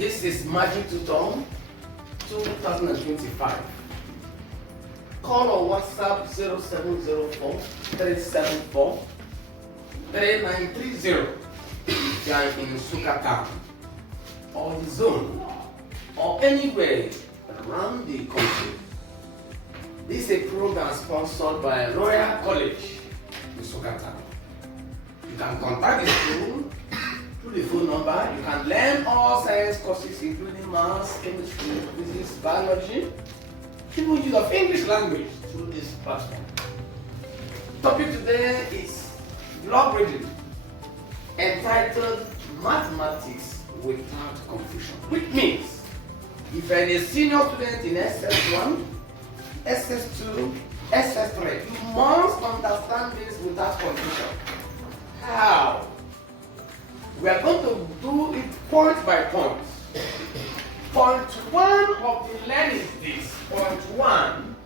This is Magic Tutor 2025. Call or WhatsApp 0704 374 3930 if you are in Suka town or the zone or anywhere around the country. This is a program sponsored by Royal College in Suka town. You can contact the school through the phone number. You can learn all science courses including maths, chemistry, physics, biology, even use of English language through this platform. Topic today is Logrithm, entitled Mathematics Without Confusion, which means if you're a senior student in SS1, SS2, SS3, you must understand this without confusion. How? We are going to do it point by point. Point one of the learning is this. Point one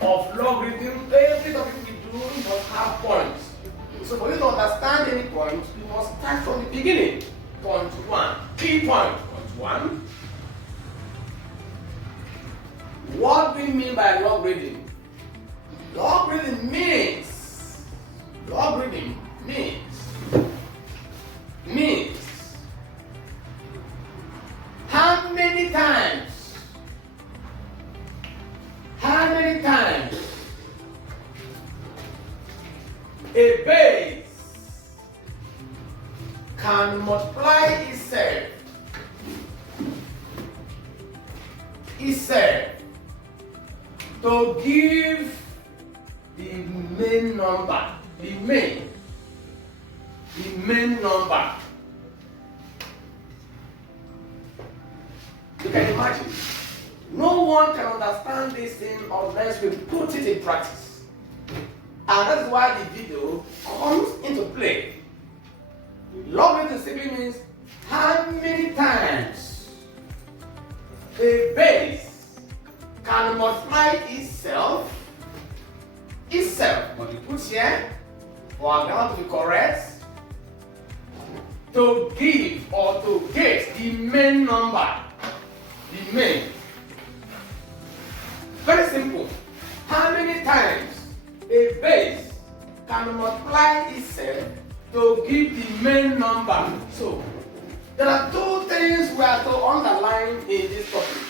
of logarithm, every topic we do must have points. So for you to understand any point, you must start from the beginning. Point one. Key point. Point one. What do we mean by logarithm? Logarithm means how many times a base can multiply itself to give the main number, the main number. You can imagine, no one can understand this thing unless we put it in practice. And that's why the video comes into play. Logarithm simply means how many times a base can multiply itself, but you put here, for our grammar to be correct, to give or to get the main number. The main. Very simple. How many times a base can multiply itself to give the main number? So, there are two things we are to underline in this topic.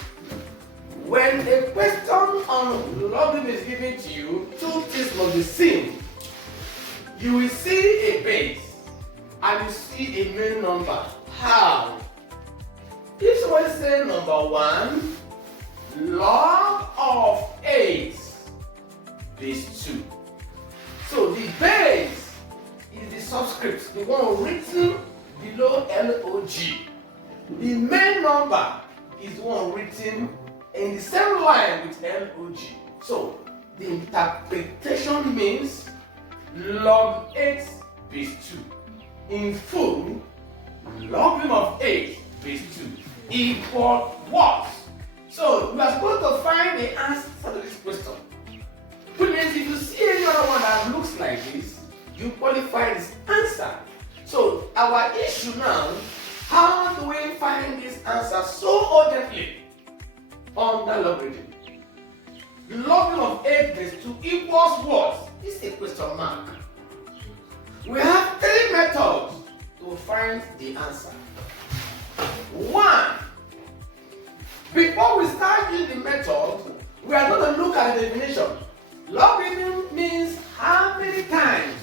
When a question on logarithm is given to you, two things must be seen. You will see a base and you see a main number. How? If someone say number 1, log of 8 base 2. So the base is the subscript, the one written below log. The main number is the one written in the same line with log. So the interpretation means log 8 base 2. In full, logarithm of 8 base 2 equals what? So we are supposed to find the answer to this question. Which means if you see any other one that looks like this, you qualify this answer. So our issue now, how do we find this answer so urgently on the logarithm? The logarithm of 8 base 2 equals what? This is a question mark. We have 3 methods to find the answer. 1. Before we start using the method, we are going to look at the definition. Logarithm means how many times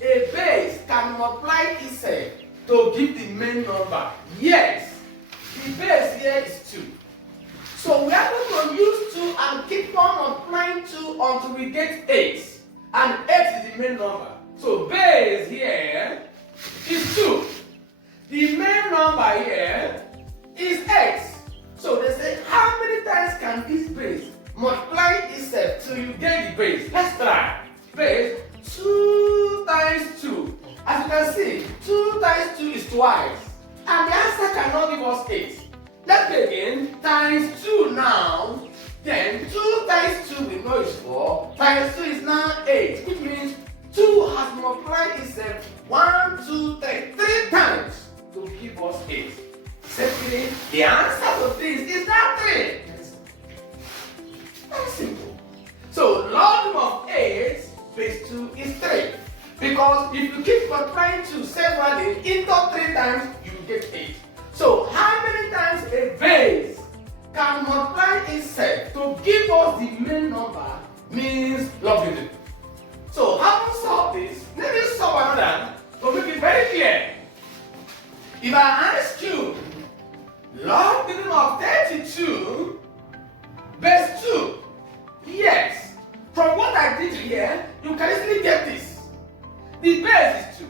a base can multiply itself to give the main number. Yes, the base here is 2. So we are going to use 2 and keep on multiplying 2 until we get 8. And 8 is the main number. So base here is 2. The main number here is 8. So they say, how many times can this base multiply itself till you get the base? Let's try. Base 2 times 2. As you can see, 2 times 2 is twice. And the answer cannot give us 8. Let's begin. Times 2 now. Then 2 times 2 we know is 4. Times 2 is now 8. Which means 2 has multiplied itself 1, 2, 3 times to give us 8. Simply, the answer to this is not 3. Very simple. So, log of 8 base 2 is 3. Because if you keep multiplying 2 severally into 3 times, you will get 8. So, how many times a base can multiply itself to give us the main number means logarithm. So, having solved this, let me solve another to make it very clear. If I ask you logarithm of 32 base 2, yes, from what I did here, you can easily get this. The base is 2.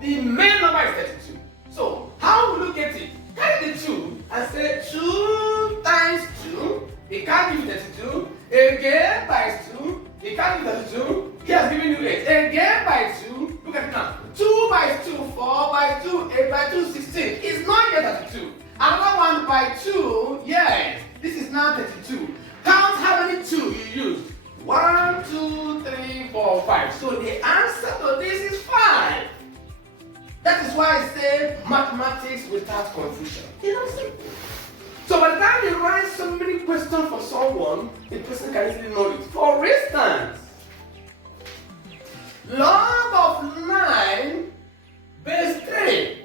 The main number is 32. So, how will you get it? Carry the 2 and say 2 times 2. It can't give you 32. Again by 2. It can't give you 32. He has given you 8. Again by 2. Look at it now. 2 by 2, 4 by 2, 8 by 2, 16. It's not yet 32. Another one by 2, yes. This is now 32. Count how many 2 you used. 1, 2, 3, 4, 5. So the answer to this is 5. That is why I say mathematics without confusion. You know, simple. So by the time you write so many questions for someone, the person can easily know it. For instance, log of 9 base 3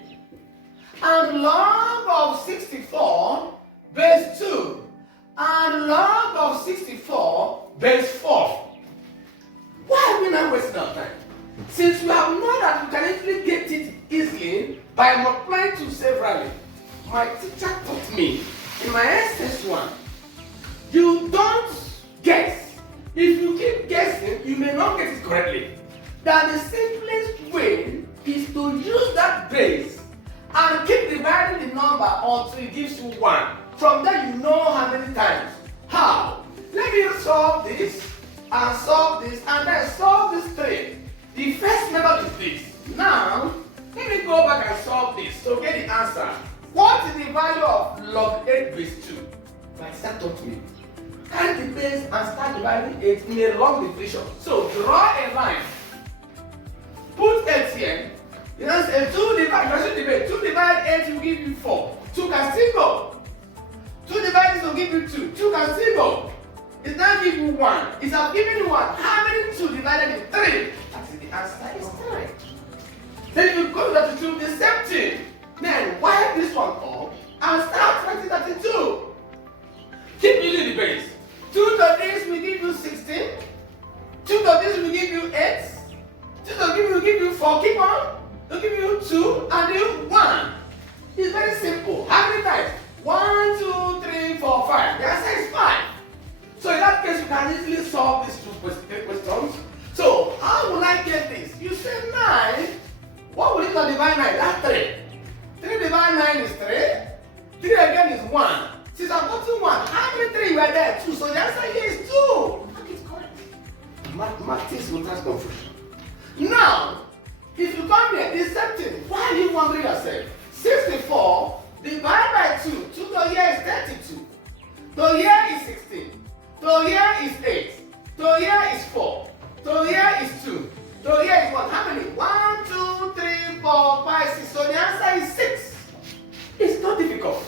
and log of 64 base 2 and log of 64 base 4. Why are we not wasting our time? Since we have known that we can easily get it easily by multiplying 2 severally, my teacher taught me in my SS1, you don't guess. If you keep guessing, you may not get it correctly. That the simplest way is to use that base and keep dividing the number until it gives you 1. From there you know how many times. How? Let me solve this and solve this and then solve this 3. The first method is this. Now, let me go back and solve this to get the answer. What is the value of log 8 base 2? My teacher taught me. Carry the base and start dividing 8 in a long division. So, draw a line. Put 8 here. You know, 2 divide 8 will give you 4. 2 can still go. 2 divide this will give you 2. 2 can still go. It now give you 1. It's have given you 1. How many 2 divided in 3? That is the answer is 3. Then you go to 32, the same thing. Then wipe this one up and start writing 32. Keep using the base. 2 to this will give you 16. 2 to this will give you 8. 2 to this will give you 4. Keep on. They'll give you 2 and you 1. It's very simple. How many times? 1, 2, 3, 4, 5. The answer is 5. So in that case, you can easily solve these 2 questions. So how will I get this? You say 9. What will it divide 9? That's 3. 3 divide 9 is 3. 3 again is 1. Since I've gotten 1, how many 3 were there? 2. So the answer here is 2. That is correct. Mathematics without confusion. Now, if you come here, the same thing. Why are you wondering yourself? 64 divided by 2. 2 to here is 32. To here is 16. To here is 8. To here is 4. To here is 2. To here is 1. How many? 1, 2, 3, 4, 5, 6. So the answer is 6. It's not difficult.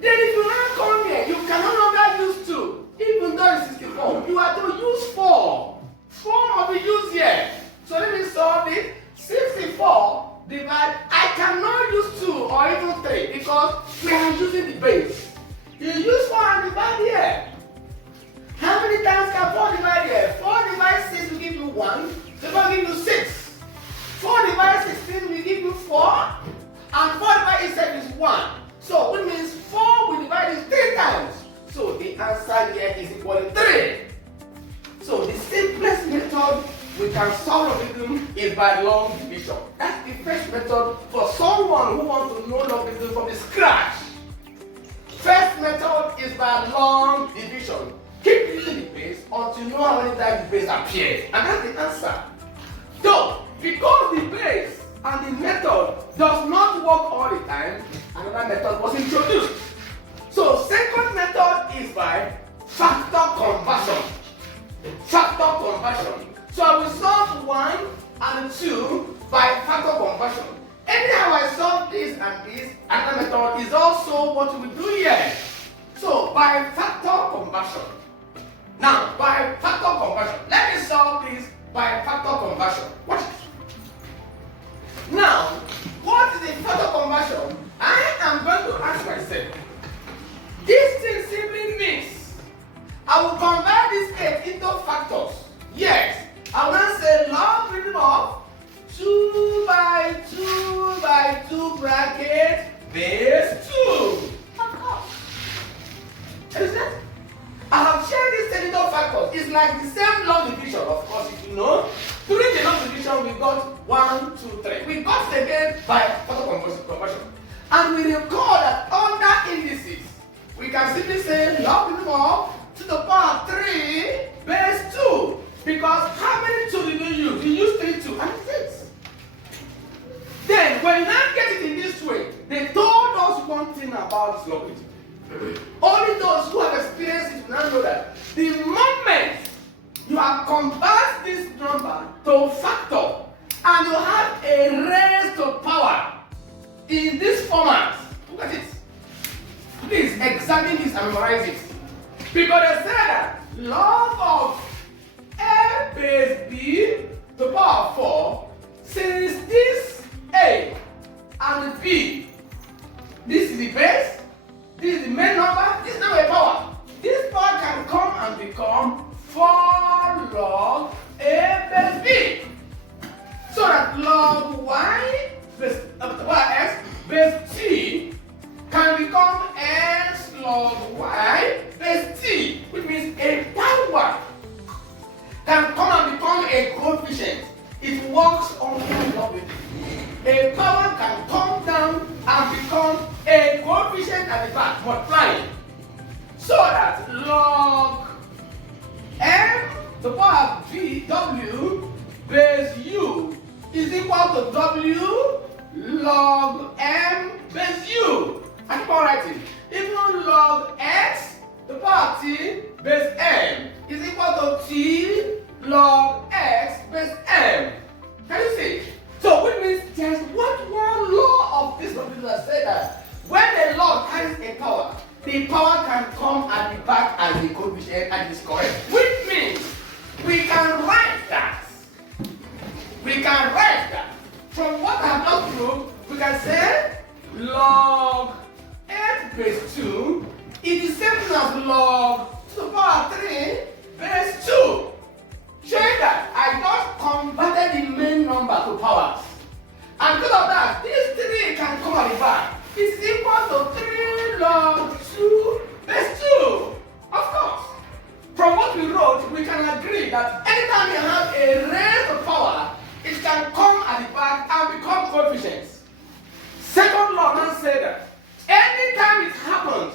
Then if you now come here, you can no longer use 2. Even though it's 64, you have to use 4. 4 must be used here. So let me solve it. 64 divide. I cannot use 2 or even 3 because we are using the base. You use 4 and divide here. How many times can 4 divide here? 4 divided 6 will give you 1. So 4 give you 6. 4 divided 16 will give you 4. And 4 divided 7 is 1. So which means 4 will divide it 3 times. So the answer here is equal to 3. So the simplest method we can solve logarithm is by long division. That's the first method for someone who wants to know logarithm from the scratch. First method is by long division. Keep using the base until you know how many times the base appears. And that's the answer. So, because the base and the method does not work all the time, another method was introduced. So, second method is by factor conversion. Factor conversion. So I will solve 1 and 2 by factor conversion. Anyhow I solve this and this, another method is also what we do here. So by factor conversion. Now, by factor conversion, let me solve this by factor conversion. Watch it. Now, what is the factor conversion? I am going to ask myself. This thing simply means I will convert this 8 into factors. Yes, I will now say logarithm of 2 by 2 by 2 bracket base 2. Of course. Understand? I have shared this 10 into factors. It's like the same long division, of course, if you know. During the long division, we got 1, 2, 3. We got it again by factor conversion. And we recall that under indices, we can simply say logarithm of to the power 3 base 2. Because how many 2 did you use? You used 3 2 and it's 6. Then when you now get it in this way, they told us one thing about this logarithm. Only those who have experienced it will now know that the moment you have converted this number to factor and you have a raised to power in this format, look at it. Please examine this and memorize it. Because they said that log of a base b to the power 4, since this a and b, this is the base, this is the main number, this is now a power. This power can come and become 4 log a base b. So that log y base x base t can become x log y base t, which means a power can come and become a coefficient. It works on logarithm. A power can come down and become a coefficient at the back, multiplying. So that log m to the power v w base u is equal to w log m base u. I keep on writing. Even log x to the power t base m is equal to t log x base m. Can you see? So which means there's one law of this logarithm that says that when a log carries a power, the power can come at the back as the coefficient and is correct. Which means we can write that. We can write that. From what I have just proved, we can say log x base 2 is the same thing as log to the power 3 base 2. Showing that I just converted the main number to powers. And because of that, this 3 can come at the back. It's equal to 3 log 2 base 2. Of course. From what we wrote, we can agree that anytime you have a raised to power, it can come at the back and become coefficients. Second law now says that anytime it happens,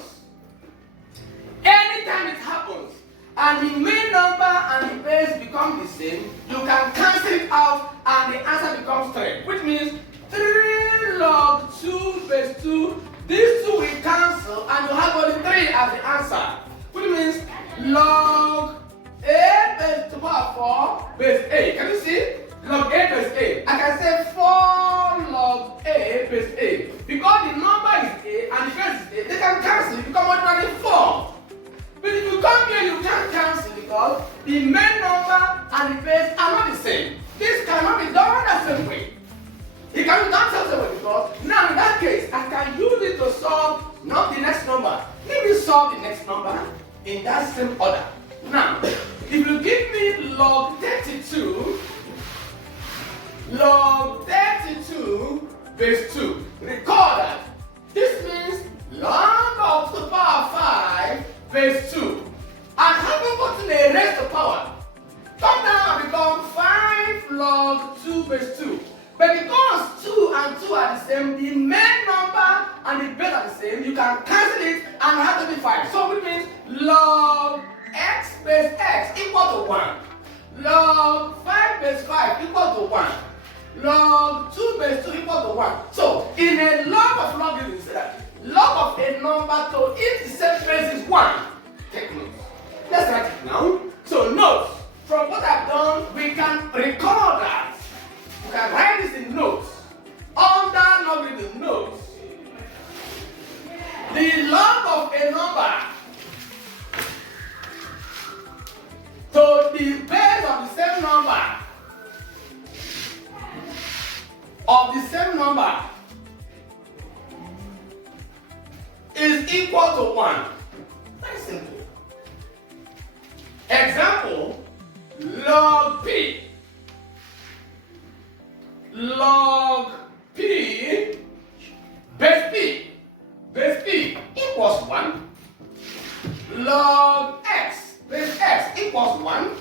and the main number and the base become the same, you can cancel it out and the answer becomes 3. Which means 3 log 2 base 2, these 2 will cancel and you have only 3 as the answer. Which means log a base to the power 4 base a. Can you see? Log a base a. I can say 4 log a base a. Because the number is a and the base is a, they can cancel. It become ordinary 4. But if you come here, you can't cancel because the main number and the base are not the same. This cannot be done the same way. It can be done the same way because now in that case, I can use it to solve not the next number. Let me solve the next number in that same order. Now, if you give me log 32 base 2, recall that this means log of the power 5 base 2. And having gotten a raised to power, come down and become 5 log 2 base 2. But because 2 and 2 are the same, the main number and the base are the same, you can cancel it and have to be 5. So it means log x base x equal to 1. Log 5 base 5 equal to 1. Log 2 base 2 equal to 1. So in a log of logarithms, log of a number to its the same base is 1. Take notes. Let's write it now. So notes. From what I've done, we can record that. You can write this in notes. Under you note, the log of a number to the base of the same number is equal to 1. Very simple. Example, log P. Log P base P equals 1. Log X base X equals 1.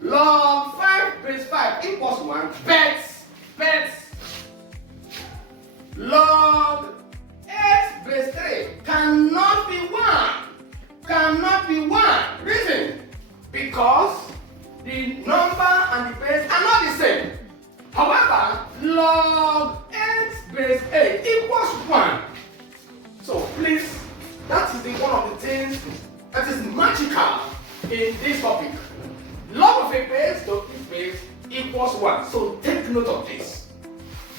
Log 5 base 5 equals 1. But log X base 3 cannot be 1. Cannot be 1. Reason? Because the number and the base are not the same. However, log X base 8 equals 1. So please, that is one of the things that is magical in this topic. Log of a base to its base equals 1. So take note of this.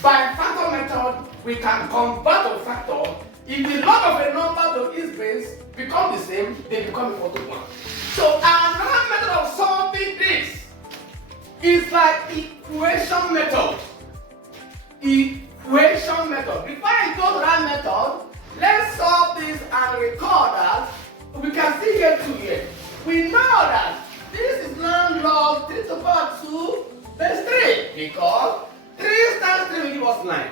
By factor method, we can convert a factor. If the log of a number to its base become the same, they become equal to 1. So another method of solving this is like equation method. Equation method. Before I go to that method, let's solve this and record that. We can see here 2 here. We know that this is now log 3 to the power 2 base 3 because 3 times 3 will give us 9.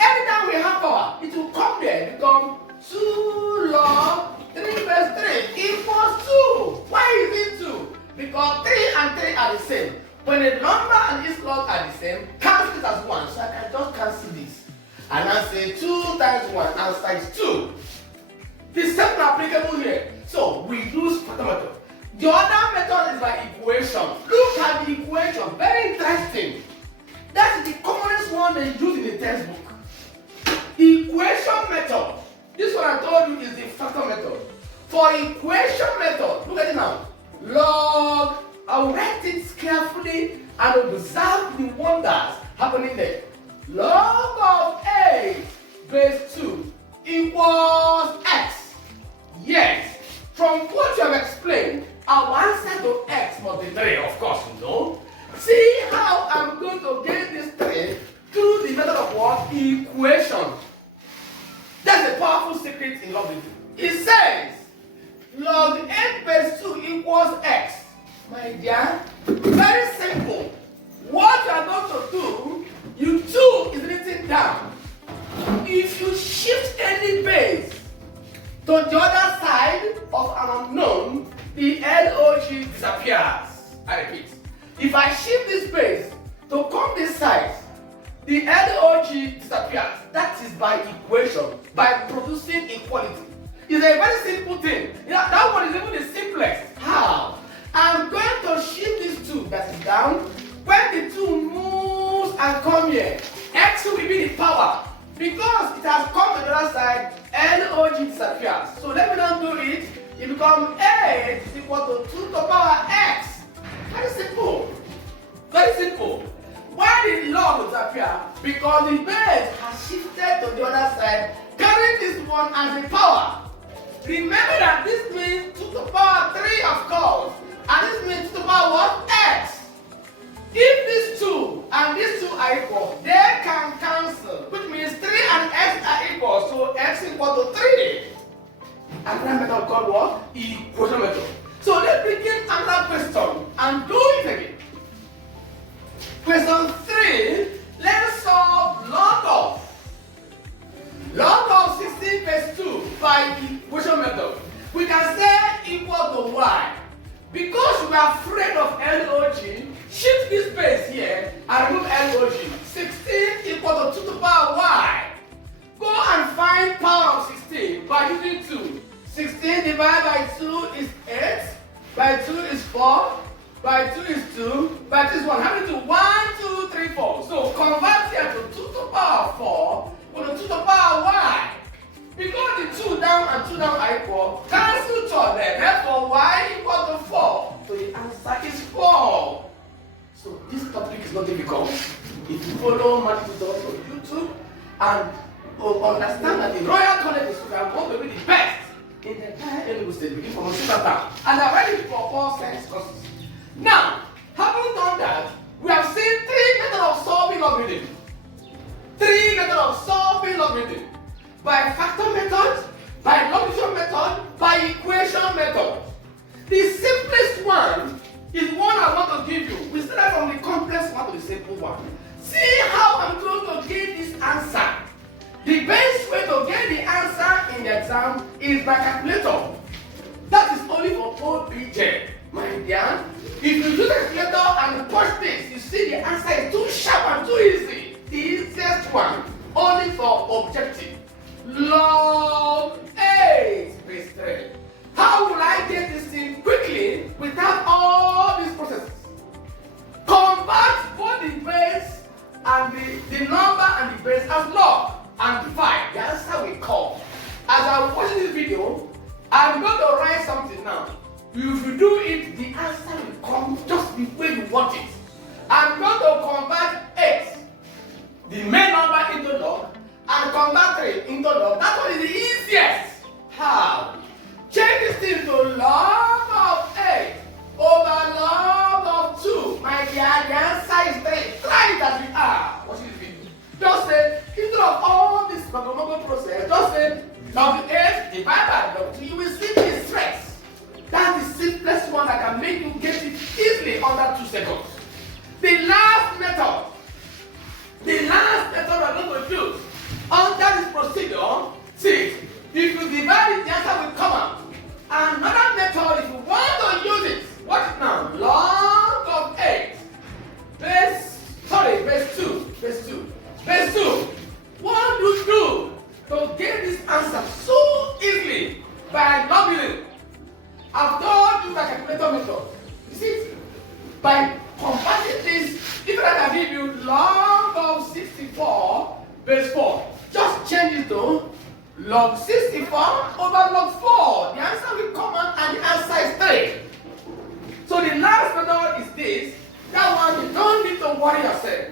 Anytime we have power, it will come there and become 2 log 3 base 3 equals 2. Why is it 2? Because 3 and 3 are the same. When a number and its log are the same, cancel it as 1. So I can just cancel this. And I say 2 times 1 answer is 2. The same applicable here. So we use factor method. The other method is by equation. Look at the equation. Very interesting. That's the commonest one they use in the textbook. Equation method. This one I told you is the factor method. For equation method, look at it now. Log, I'll write it carefully and observe the wonders happening there. Log of 8 base 2 equals x. Yes, from what you have explained, our answer to x must be 3, of course, you know. See how I'm going to get this 3 through the method of what? Equation. That's a powerful secret in Logrithm. It says log 8 base 2 equals x. My dear, very simple. What you are going to do, you 2 is written down. If you shift any base to the other side of an unknown, the log disappears. I repeat. If I shift this base to come this side, the log disappears. That is by equation, by producing equality. It's a very simple thing. That one is even the simplest. How? I'm going to shift this 2 that is down. When the 2 moves and come here, x will be the power. Because it has come to the other side, log disappears. So let me not do it. It becomes 8 is equal to 2 to the power x. Very simple. Very simple. Why did log disappear? Because the base has shifted to the other side, carrying this one as a power. Remember that this means 2 to the power 3, of course. And this means 2 to the power what? X. If these 2 and these 2 are equal, they can cancel, which means 3 and x are equal, so x is equal to 3. Another method called what? Equation method. So let's begin another question and do it again. Question 3, let's solve log of 16 base 2 by equation method. We can say equal to y. Because we are afraid of log, shift this base here and remove log. 16 equal to 2 to the power y. Go and find power of 16 by using 2. 16 divided by 2 is 8, by 2 is 4, by 2 is 2, by 2 is 1. How many 2? 1, 2, 3, 4. So convert here to 2 to the power 4 or to 2 to the power y. Because the 2 down and 2 down are equal, cancel 2 of them. Therefore, y equal to 4. So the answer is 4. So this topic is not difficult. If you follow my tutorials on YouTube and understand that the Royal College of Schools are going to be the best in the entire Enugu State, beginning from Osita, and they're ready for all science courses. Now, having done that, we have seen three methods of solving logarithm. Three methods of solving logarithm. By factor method, by logarithm method, by equation method. The simplest one is one I want to give you. We start from the complex one to the simple one. See how I'm going to get this answer. The best way to get the answer in the exam is by calculator. That is only for OBJ, my dear. If you use a calculator and push this, you see the answer is too sharp and too easy. The easiest one, only for objective. Log 8 base 3. How will I get this thing quickly without all these processes? Convert both the base and the number and the base as log and divide. The answer will come. As I'm watching this video, I'm going to write something now. If you do it, the answer will come just the way you want it. I'm going to convert 8, the main number, into log, and convert 3 into log. That one is the easiest. How? Change this thing to log of 8 over log of 2. My dear, the answer is 3. Try it as you are. Watch this video. Just say, instead of all this mathematical process, just say log 8 divided by log 2. You will see the stress. That's the simplest one that can make you get it easily under 2 seconds. The last method we're going to use under this procedure, see, if you divide it, the answer will come out. Another method, if you want to use it, watch it now. Log of 8, base 2. What do you do to get this answer so easily by logarithm? I've told you the calculator method. You see, by converting this, if I can give you log of 64 base 4, just change it to log 64 over log 4. The answer will come out and the answer is 3. So the last method is this. That one, you don't need to worry yourself.